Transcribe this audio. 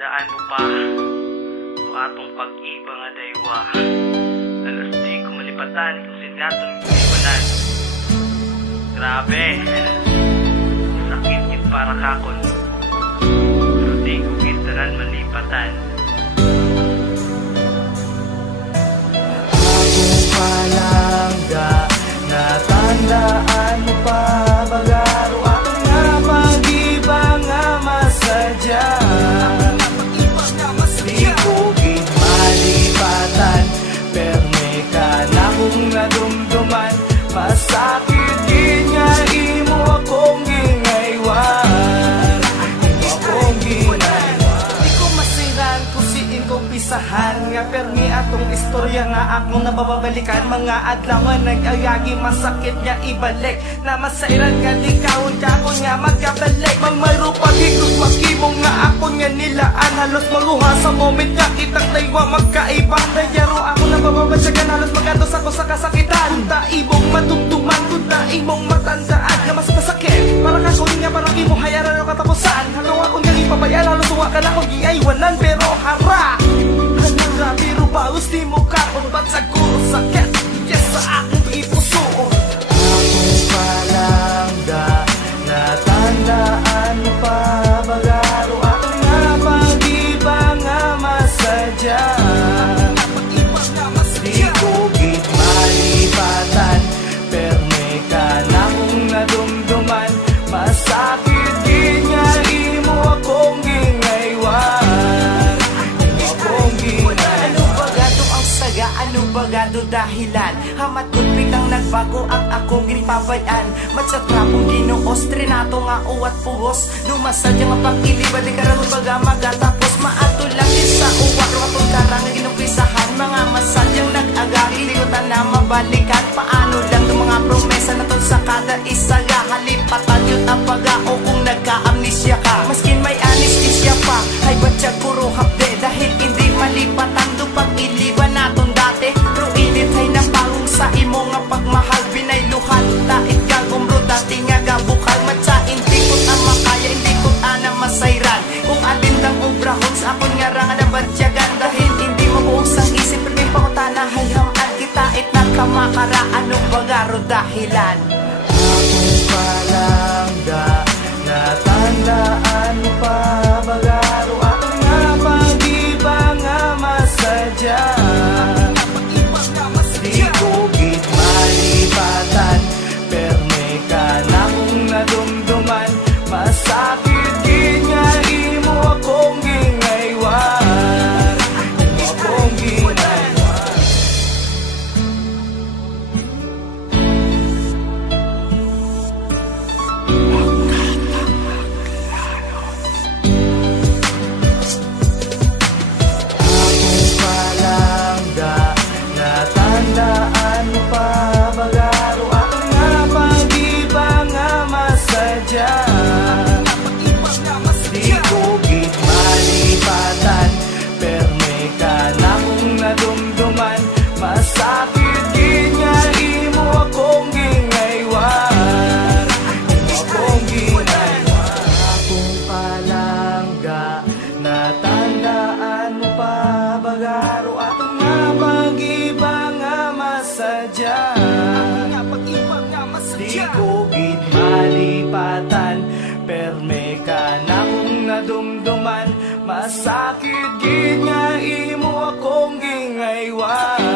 Tandaan mo pa so atong pag-iba nga daywa. Alas di ko malipatan kung sinatong iwanan. Grabe, sakit yun para kakon, pero di ko kitaran malipatan. Ako palangga, natandaan mo pa bagaro ako nga pag-iba nga masadya. Di ko ginmalipatan, perme ka na kung nadumduman. Masakit din nga imo akong gingaywan, imo akong gingaywan. Di ko masiran kung siin kong pisahan nga permi atong istorya nga akong nababalikan. Mga adlaw nga nag-ayagi masakit nga ibalik, na masairan nga likawon ka ako nga magkabalik. Magmayro pag-ikot makimong nga ako nga nilaan, halos maluha sa moment nga kitang daywa magkaiba. Dayaro ako nababasyagan, halos magatos ako sa kasakitan. Kunta imong matumtuman, kunta imong matandaan nga mas masakit para kakon nga parang imong hayaran o katapusan. Halong ako nga ipabayaan, halos uwa ka na akong giaywanan. Pero hara, hanura biro baus di mo kakon, ba't saguro sakit yes sa akong ipuso. Ako palangga, natandaan mo pa bagaro ako nga pag-iba nga masadya. Di ko ginmalipatan, perme ka na kung nadumduman. Masakit din nga imo akong gingaywan, imo akong gingaywan. Ano ba gato ang saga, ano ba gato dahilan? Hamat kutpik ang nagbago ang akong ginipabayan. Matsatrapong ginuos, trinato nga uwat puhos. Numasadya nga pag-iliba, di karoon baga magatapos. Maato lang din sa uwak, ratong karang nga ginumpisahan. Mga masadyang nag-agari, liutan na mabalikan. Paano lang itong mga promesa na ton sa kada isa nga halipatan yun ang pag-ao kung nagka-amnisya ka. Maskin may anesthesia pa, ay ba't puro hapde, dahil hindi malipatan doon pag-iliban naton dati. Pero init ay napangong sa imo nga pagmahal, binayluhan tait ka gumro dati nga gabukal. Matsa hindi ko ta makaya, hindi ko ta na masayran kung alin lang obrahon sa akon nga ranga na bansyagan. Dahil hindi mabuos ang isip, pero may pangutana hayamaan kita it nagkamakara. Anong bagaro dahilan? Ako palangga, natandaan mo pa bagaro ako nga pag-iba nga masadya. Di ko ginmalipatan, perme ka na kung nadumduman. Masakit din nga imo akong gingaywan, imo akong gingaywan. Ako palangga, natandaan mo pa bagaro ako nga pag-iba nga masadya. Di ko ginmalipatan, perme ka na kung nadumduman. Masakit din nga imo akong gingaywan, imo akong gingaywan. Akong palangga, natandaan mo pa bagaro ako nga pag-iba nga masadya. Di ko ginmalipatan, perme ka na kung nadumduman. Masakit din nga imo akong gingaywan.